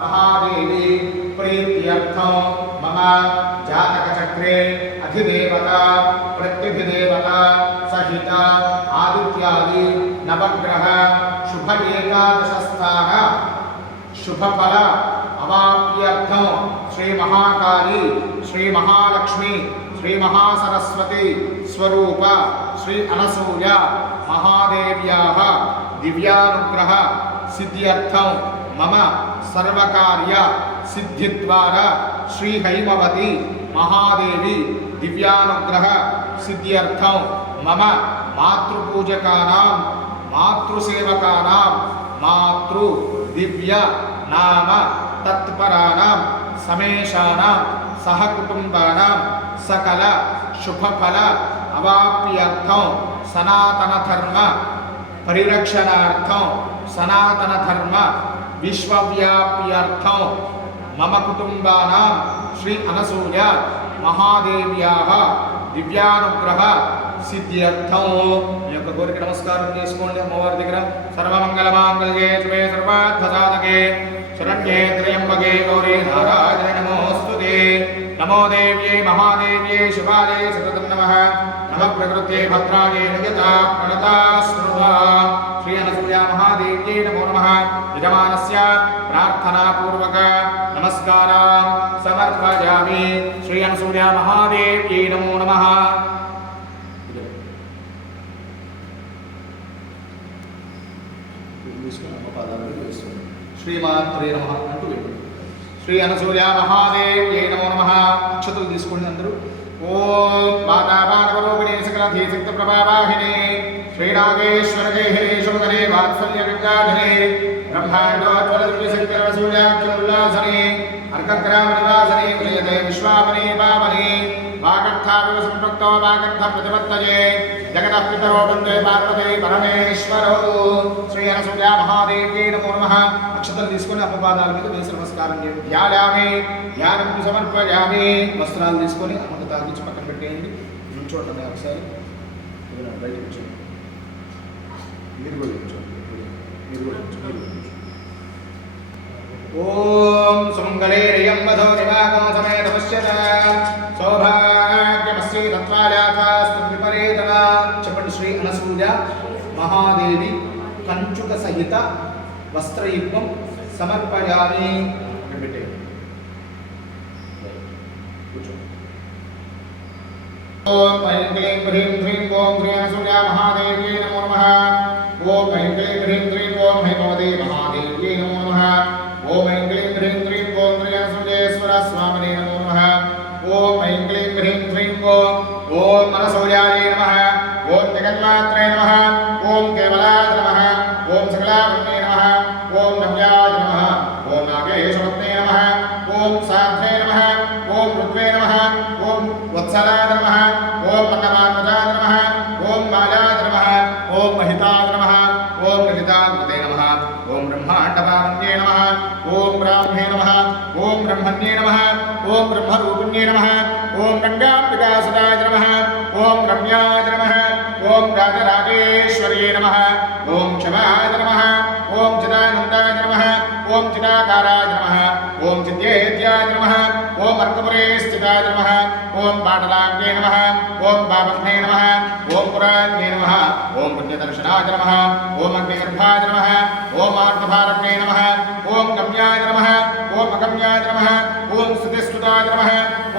महादेवी प्रीत्यर्थं मम जातकचक्रे अधिदेवता प्रत्यभिदेवता सहित आदित्यादि नवग्रह शुभ एकादशस्थाः शुभफल अवाप्त्यर्थं श्री महाकाली श्री महालक्ष्मी श्री महासरस्वती स्वरूप श्री अनसूय महादेव्याः दिव्यानुग्रह सिद्ध्यर्थं मम सर्वकार्य सिद्धिद्वारा श्री हैमवती महादेवी दिव्यानुग्रह सिद्ध्यर्थं मम मातृपूजकानां मातृसेवकानां मातृ दिव्य नाम तत्पराणां समेषाणां सहकुटुम्बानां सकल शुभफल अवाप्त्यर्थं सनातन धर्म परिरक्षणार्थं सनातन धर्म विश्वव्याप्त्यर्थं मम कुटुंबानां श्री अनसूय महादेव्याः दिव्यानुग्रह सिद्ध्यर्थं ఈ యొక్క కోరిక నమస్కారం చేసుకోండి అమ్మవారి దగ్గర. సర్వమంగళమాంగళ్యే శివే సర్వార్థసాధకే శరణ్యే త్రయంబకే గౌరీ నారాయణి నమోస్తుతే. నమో దేవ్యై మహాదేవ్యై శివాలే సతతం నమః. నమః ప్రకృతే భద్రాయే నియతా ప్రణతా స్మృతా. శ్రీ అనసూయ మహాదేవ్యై నమో నమః. యజమానస్య ప్రార్థనాపూర్వక నమస్కారం సమర్పయామి. శ్రీ అనసూయ మహాదేవ్యై నమో నమః. శ్రీమాత్రే నమః అంటూ వెళ్ళండి. శ్రీ అనసూయ మహాదేవ్యై నమో నమః. అక్షతలు తీసుకోండి అందరూ. ఓం వాతావరణరూపిణి సకలధీ శక్తి ప్రభావాహిని శ్రీనాగేశ్వర జయహే శుభకరే వాత్సల్య విద్యాధరే బ్రహ్మాండోజ్వల దివ్య శక్తి రసూయాఖ్యోల్లాసనే అర్కగ్రామ నివాసనే ప్రియతే విశ్వామనే పావనే వాగర్థావివ సంపృక్తో వాగర్థ ప్రతిపత్తయే జగతః పితరో వందే పార్వతీ పరమేశ్వరో. శ్రీ అనసూయ మహాదేవ్యై నమో నమః. అక్షతలు తీసుకొని అమ్మపాదాల మీద వేసి నమస్కారం చేయండి. ధ్యాయామి ధ్యానం సమర్పయామి. వస్త్రాలు తీసుకొని అమ్మకు తాగించి పక్కన పెట్టేయండి. చూడండి ఒకసారి బయట కూర్చోండి. మీరు కూడా కూర్చోండి. మీరు కూడా కూర్చోండి. ఓం సుమంగళేరయం వధో దివాకో సమేత పశ్యత సౌభాగ్యమస్య తత్వాయాథాస్తు విపరీతన. చెప్పండి. శ్రీ అనసూయ మహాదేవి కంచుక సహిత వస్త్రయుగ్మం సమర్పయామి. ఓం ఐం క్లీం హ్రీం హ్రీం ఓం శ్రీ అనసూయ మహాదేవ్యై నమో నమః. ఓం ఐం క్లీం హ్రీం హ్రీం ఓం హైమవతీ మహాదేవ్యై నమో నమః. ఓం ఐం క్లీం హ్రీం హ్రీం ఓం శ్రీ అనసూయేశ్వర స్వామినే నమో నమః. ఓం ఐం క్లీం హ్రీం హ్రీం ఓం అనసూయాయ నమః. ఓం జగన్మాత్రే నమః. ఓం కేవలాయ నమః. ఓం సకలావన్నే నమః. ఓం నవ్యాయ నమః. ఓం నాగేశవత్నే నమః. ఓం సాధ్వే నమః. ఓం ఋత్వే నమః. ఓం వత్సలాయ నమః. ఓం అన్నమాత్మజాయ నమః. ఓం మాయాయ నమః. ఓం మహితాయ నమః. ఓం లలితాకృతే నమః. ఓం బ్రహ్మాండపావన్యే నమః. ఓం బ్రాహ్మణే నమః. ఓం బ్రహ్మణ్యే నమః. ఓం బ్రహ్మరూపిణ్యే నమః. ఓం రంగాంబికాసుదాయ నమః. ఓం రమ్యాయ నమః. ఓం రాజరాజేశ్వర్యే నమః. ఓం క్షమాయ నమః. ఓం చిదానందాయ నమః. ఓం చిదాకారాయ నమః. ఓం చిద్యేత్యాయ నమః. ఓం అర్కపురే స్థితాయ నమః. ఓం పాటలాంగే నమః. ఓం పాపజ్ఞే నమః. ఓం పురాజ్ఞే నమః. ఓం పుణ్యదర్శనాయ నమః. ఓం అగ్నిగర్భాయ నమః. ఓం ఆర్ధభారజ్ఞే నమః. ఓం గమ్యాయ నమః. ఓం అగమ్యాయ నమః. ఓం స్తుతిస్తుతాయ నమః.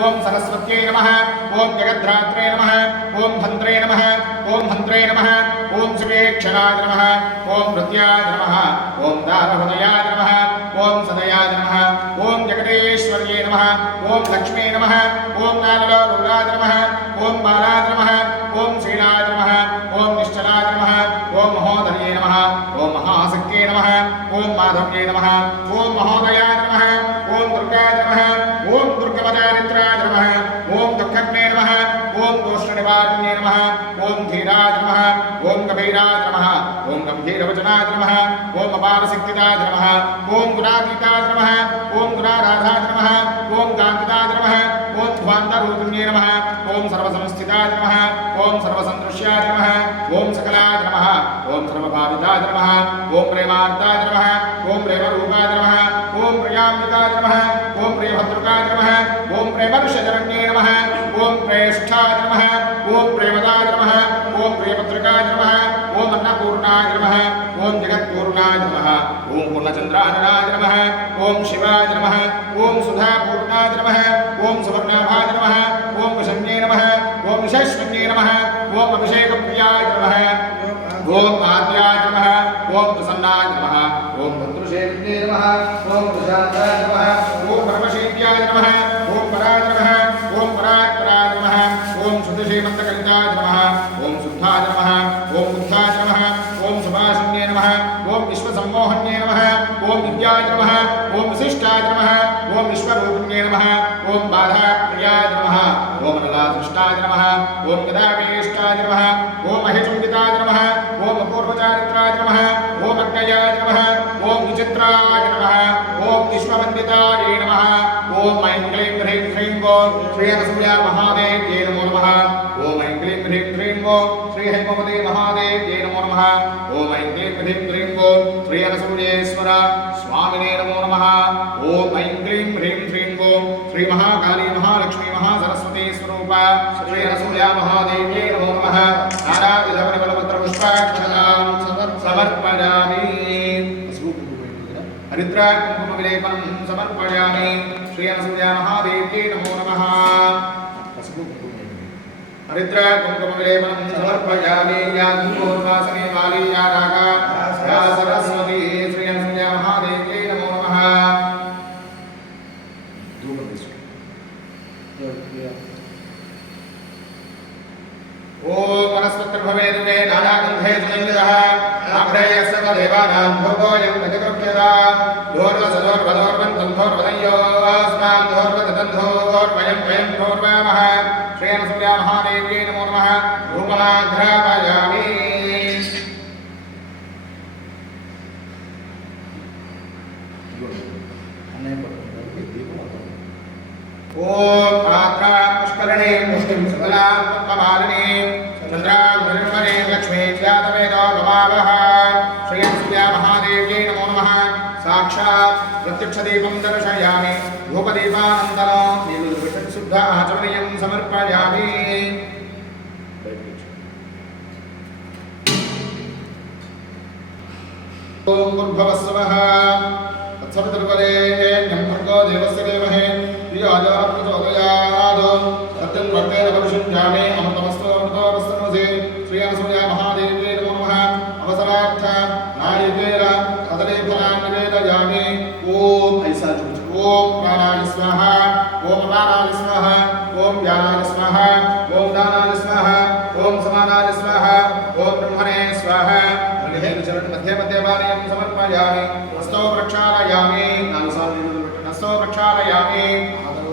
ఓం సరస్వత్యై నమః. ఓం జగద్ధాత్రే నమః. ఓం భద్రే నమః. ఓం భద్రే నమః. ఓం శివేక్షణాయ నమః. ఓం భృత్యాయ నమః. ఓం దారహృదయాయ నమః. ఓం సదయాయ నమః. ఓం జగదీశ్వర్యే నమః. ఓం లక్ష్మీ నమః. ఓం నారలోలాయ నమః. ఓం బాలాయ నమః. ఓం శ్రీలాయ నమః. ఓం నిశ్చలాయ నమః. ఓం మహోదర్యే నమః. ఓం మహాశక్త్యే నమః. ఓం మాధవ్యే నమః. ఓం మహోదయాయ నమః. ఓం దుర్గాయ నమః. ఓం దుర్గమచారిత్రాయ నమః. ఓం దుఃఖజ్ఞే నమః. ఓం దోషనివారిణ్యే నమః. ఓం ధీరాయ నమః. ఓం కబీరాయ నమః. ఓం గంభీరవచనాయ నమః. ఓం అపారశక్తిదాయ నమః. ఓం గుణాతీతాయ నమః. ఓం గుణారాధాయ నమః. ఓం కాంతిదాయ నమః. ఓం ధ్వాంతరూపిణ్యే నమః. ఓం సర్వసంస్థితాయ నమః. ఓం సర్వసంతృష్యాయ నమః. ఓం సకలాయ నమః. ఓం సర్వభావితాయ నమః. ఓం ప్రేమార్తాయ నమః. ఓం ప్రేమరూపాయ నమః. ఓం ప్రియామ प्रियाम्बिकाय नमः ओम प्रियभद्रकाय नमः ओम प्रेमर्षजरण्ये नमः ओम प्रेष्ठाय नमः ओम प्रेमदाय नमः ओम प्रियभद्रकाय नमः ओम अन्नपूर्णाय नमः ओम जगत्पूर्णाय नमः ओम पूर्णचन्द्राननाय नमः ओम शिवाय नमः ओम सुधापूर्णाय नमः ओम सुवर्णाभाय नमः ओम वशन्ये नमः ओम विशेष्वन्ये नमः ओम अभिषेकप्रियाय नमः ओम आद्याय नमः ओम प्रसन्नाय नमः ओम भद्रशेन्ये नमः ओम प्रशान्ताय नमः ओम परमशील्याय नमः ओम पराय नमः ओम परात्पराय नमः ओम शुद्धश्रीमन्तकलिताय नमः ओम शुद्धाय नमः ओम बुद्धाय नमः ओम सुभाषिन्ये नमः ओम विश्वसम्मोहन्ये नमः ओम विद्याय नमः ओम विशिष्टाय नमः ओम विश्वरूपिण्ये नमः ओम बाधाप्रियाय नमः ओम नलाधृष्टाय नमः ओम गदावेष्टाय नमः ओम महेशुण्डिताय नमः ओम अपूर्वचारित्राय नमः ओम अग्नयाय नमः ओम विचित्राय नमः ओम विश्ववन्दिताय नमः ओम ऐं क्लीं ह्रीं श्रीं ओम श्री अनसूया महादेव्यै नमो नमः ओम ऐं क्लीं ह्रीं श्रीं ओम श्री हैमवती महादेव्यै नमो नमः ओम ऐं क्लीं ह्रीं श्रीं ओम श्री अनसूयेश्वर स्वामिने नमो नमः ओम ऐं क्लीं ह्रीं श्रीं ओम श्री महाकाली महालक्ष्मी महासरस्वती स्वरूपा श्री अनसूया महादेव्यै नमो नमः नारायणवरपत्रपुष्पाक्षतां समर्पयामि हरिद्रा कुङ्कुमविलेपनं समर्पयामि श्री अनसूया महादेव्यै नमो नमः हरिद्रा कुङ्कुमविलेपनं समर्पयामि या पूर्वासने वाली या रागा या सरस्वती श्री अनसूया महादेव्यै नमो नमः ओम वनस्पतिर्भवेदुके नानागन्धे सुगन्धितः आभ्रयस्य देवानां भोगोऽयं गजकृत्यता धोर्वसदोर्वदोर्वन्तन्धोर्वदयोस्मान् धोर्वदन्तोर्वयं वयं धोर्वामः श्री अनसूया महादेव्यै नमो नमः धूमलाघ्रापयामि ओम आत्रा पुष्करणे पुष्टिं सकलां पद्ममालिनी चन्द्रां धनुर्मणे लक्ष्मी ख्यातवेदो गमावः श्री अनसूया महादेव्यै नमो नमः साक्षात् प्रत्यक्षदीपं दर्शयामि धूपदीपानन्तरं नीलदृष्टं शुद्ध आचमनीयं समर्पयामि ओम भूर्भुवस्सवः तत्सवितुर्वरेण्यं भर्गो देवस्य धीमहि धियो यो न प्रचोदयात् सत्यं वर्तेन भविष्यन्ति अमृतमस्तु अमृतोऽवस्तुमसि श्री अनसूया महादेव्यै नमो नमः अवसरार्थ नारिकेल कदलीफलानि निवेदयामि ओम ऐसा ओम प्राणाय स्वाहा ओम अपानाय स्वाहा ओम व्यानाय स्वाहा ओम दानाय स्वाहा ओम समानाय स्वाहा ओम ब्रह्मणे स्वाहा मध्ये मध्ये पानीयं समर्पयामि हस्तौ प्रक्षालयामि हस्तौ प्रक्षालयामि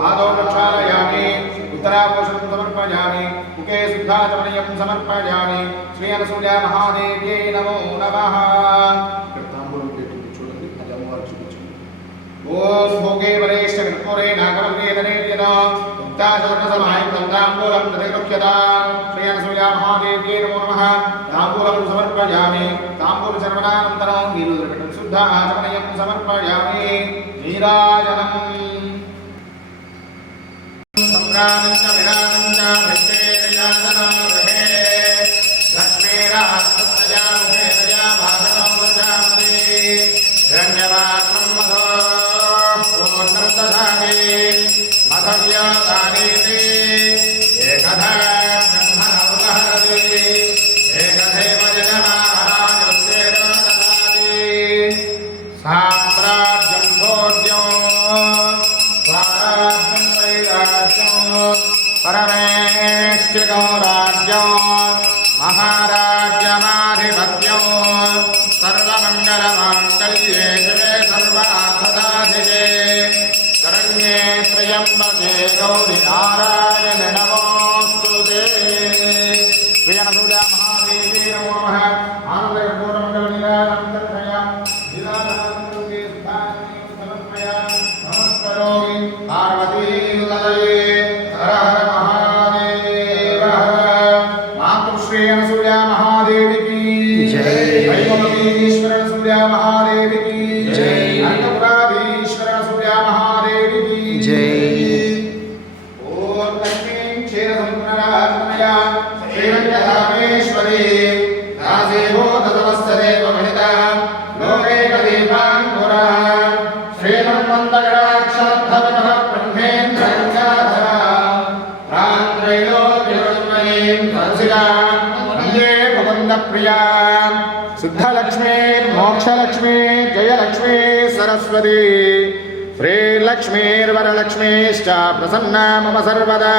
पादौ प्रक्षालयामि उत्तराभूषणं समर्पयामि मुखे शुद्धाचमनीयं समर्पयामि श्री अनसूया महादेव्यै नमो नमः ओम भोगे वरेष्ठ कर्पूरे नागवल्लेदनेत्यन मुक्ताचूर्णसमायुक्तं ताम्बूलं प्रतिगृह्यतां श्री अनसूया महादेव्यै नमो नमः ताम्बूलं समर्पयामि ताम्बूलचर्वणानन्तरं नीलद्रविणं शुद्ध आचमनीयं समर्पयामि नीराजनम् सम्राजं च विराजं च भृत्येरयासनं गृहे लक्ष्मीरास्तया मुखे तया भागनं दशामि हिरण्यपात्रं मधो पूर्णन्दधामि मधव्यदानीति एकधा ब्रह्मणमुपहरति एकधैव जगन्नाथाय साम्राज्यं भोज्यो स्वाराज्यं वैराज्यो परमेष्ठिको राज्यो महाराज्यमाधिपत्यो सर्वमङ्गलमाङ्गल्ये शिवे सर्वार्थसाधिके शरण्ये त्र्यम्बके गौरि नारायणि नमोऽस्तुते श्री अनसूया महादेवी नमो नमः आनन्दपूर्णमङ्गलनीराजं दर्शयामि नमस्करोमि पार्वती तनये हर हर महादेव मातृश्री अनसूया महादेवी की जय वैभवीश्वर अनसूया महादेवी की जय अन्नपुराधीश्वर अनसूया हेमन्तगणाक्षरद्धवनः ब्रह्मेन्द्रङ्गाधरा प्रान्त्रैलोक्यरुन्मयीं धर्षितां वन्दे मुकुन्दप्रियां सिद्धलक्ष्मी मोक्षलक्ष्मी जयलक्ष्मी सरस्वती श्रीलक्ष्मीर्वरलक्ष्मीश्च प्रसन्ना मम सर्वदा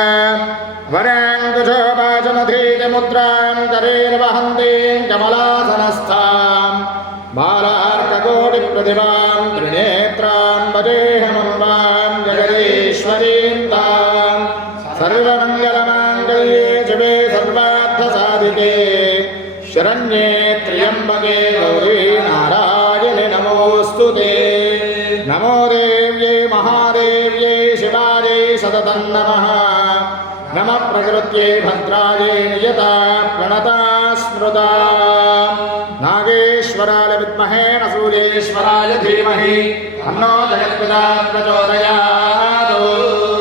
वराङ्कुशोपाचमधीतिमुद्रां करेर्वहन्तीं कमलासनस्थां बालार्ककोटिप्रतिभां त्रिनेत्रां भजेऽहमम्बां जगदीश्वरीं तां सर्वमङ्गलमाङ्गल्ये शिवे सर्वार्थसाधिके शरण्ये त्र्यम्बके गौरी नारायणि नमोऽस्तु ते नमो देव्यै महादेव्यै शिवायै सततं नमः नमः प्रकृत्यै भद्रायै नियता प्रणता स्मृता नागेश्वराय विद्महे सूर्येश्वराय धीमहि तन्नो जगत्पिता प्रचोदयात्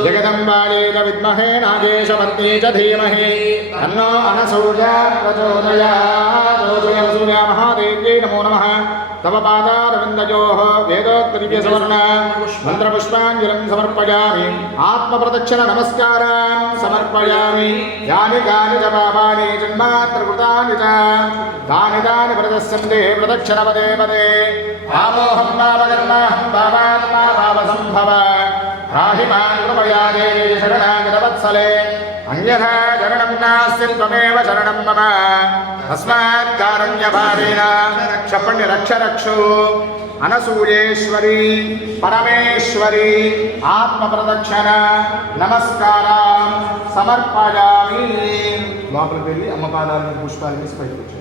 जगदम्बायै विद्महे नागेशपत्न्यै च धीमहि तन्नो अनसूया प्रचोदयात् सूर्या महादेव्यै नमो नमः तव पादारविन्दयोः वेदोक्तदिव्यसवर्ण मन्त्रपुष्पाञ्जलिं समर्पयामि आत्मप्रदक्षिण नमस्कारान् समर्पयामि यानि कानि च पापानि जन्मात्रकृतानि च तानि प्रदस्यन्ते प्रदक्षिणपदे पदे पापोऽहं पापकर्माहं पापात्मा पापसम्भव राहि मां कृपया देवी शरणागतवत्सले अन्यथा शरणं नास्ति त्वमेव शरणं मम तस्मात् कारुण्यभावेन क्षपण्य रक्ष रक्षो అనసూయేశ్వరి పరమేశ్వరి ఆత్మప్రదక్షిణ నమస్కారం సమర్పయామి. లోపలికి వెళ్ళి అమ్మ పాదాలను పుష్పాలు వేసి పైకి వచ్చాయి.